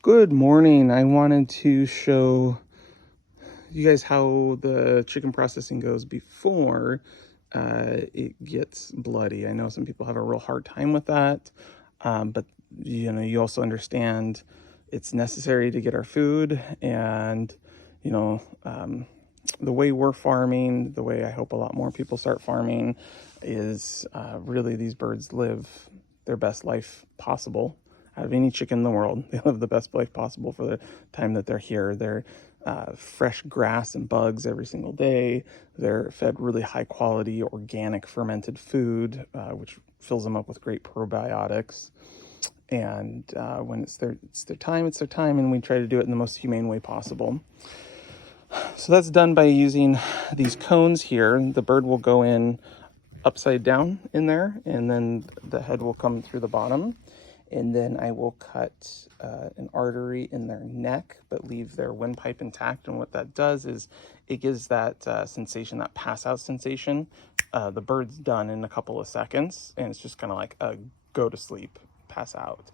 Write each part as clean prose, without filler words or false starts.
Good morning. I wanted to show you guys how the chicken processing goes before it gets bloody. I know some people have a real hard time with that, but you also understand it's necessary to get our food, and you know, the way we're farming, the way I hope a lot more people start farming, is really these birds live their best life possible out of any chicken in the world. They live the best life possible for the time that they're here. They're fresh grass and bugs every single day. They're fed really high quality organic fermented food, which fills them up with great probiotics. And when it's their time, it's their time, and we try to do it in the most humane way possible. So that's done by using these cones here. The bird will go in upside down in there, and then the head will come through the bottom. And then I will cut an artery in their neck, but leave their windpipe intact. And what that does is it gives that sensation, that pass out sensation. The bird's done in a couple of seconds, and it's just kind of like a go to sleep, pass out.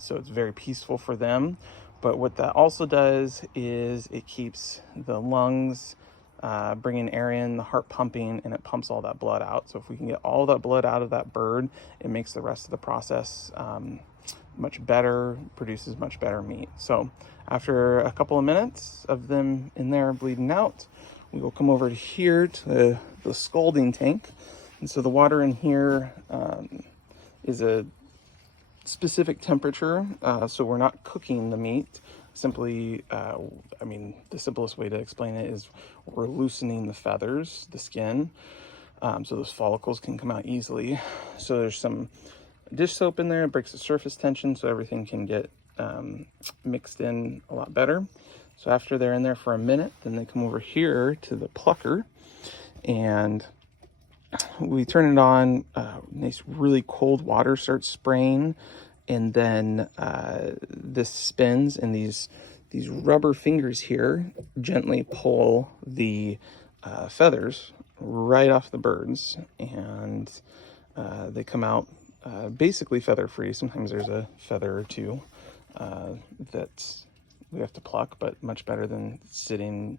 So it's very peaceful for them. But what that also does is it keeps the lungs bringing air in, the heart pumping, and it pumps all that blood out. So if we can get all that blood out of that bird, it makes the rest of the process much better, produces much better meat. So after a couple of minutes of them in there bleeding out, we will come over to here to the scalding tank. And so the water in here is a specific temperature, so we're not cooking the meat. Simply, the simplest way to explain it is we're loosening the feathers, the skin, so those follicles can come out easily. So there's some dish soap in there. It breaks the surface tension so everything can get mixed in a lot better. So after they're in there for a minute, then they come over here to the plucker, and we turn it on. Nice, really cold water starts spraying, and then this spins, and these rubber fingers here gently pull the feathers right off the birds, and they come out basically feather free. Sometimes there's a feather or two that we have to pluck, but much better than sitting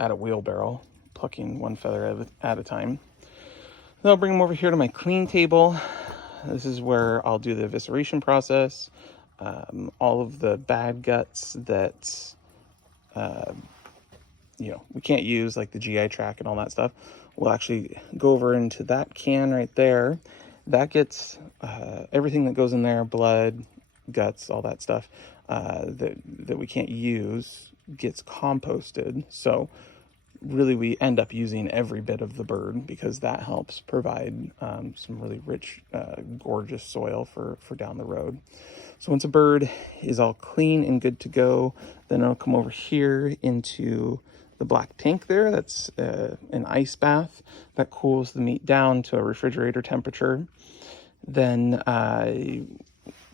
at a wheelbarrow plucking one feather at a time. Then I'll bring them over here to my clean table. This is where I'll do the evisceration process. All of the bad guts that we can't use, like the GI tract and all that stuff, we'll actually go over into that can right there. That gets everything that goes in there, blood, guts, all that stuff that we can't use gets composted. So really we end up using every bit of the bird, because that helps provide some really rich, gorgeous soil for down the road. So once a bird is all clean and good to go, then I'll come over here into the black tank there. That's an ice bath that cools the meat down to a refrigerator temperature. Then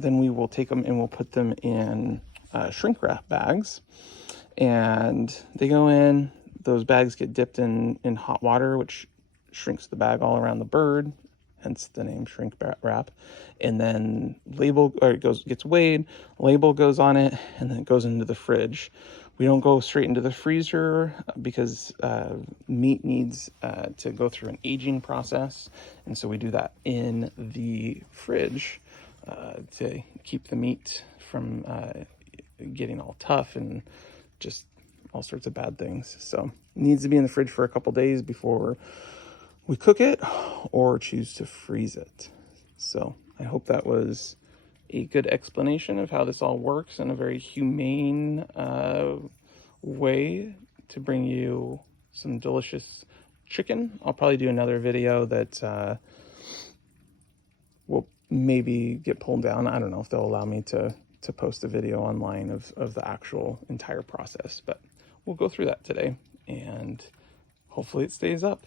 we will take them and we'll put them in shrink wrap bags, and they go in. Those bags get dipped in hot water, which shrinks the bag all around the bird, hence the name shrink wrap. And then gets weighed, label goes on it, and then it goes into the fridge. We don't go straight into the freezer because meat needs to go through an aging process, and so we do that in the fridge to keep the meat from getting all tough and just all sorts of bad things. So it needs to be in the fridge for a couple days before we cook it or choose to freeze it. So I hope that was a good explanation of how this all works in a very humane way to bring you some delicious chicken. I'll probably do another video that will maybe get pulled down. I don't know if they'll allow me to post a video online of the actual entire process, but we'll go through that today, and hopefully it stays up.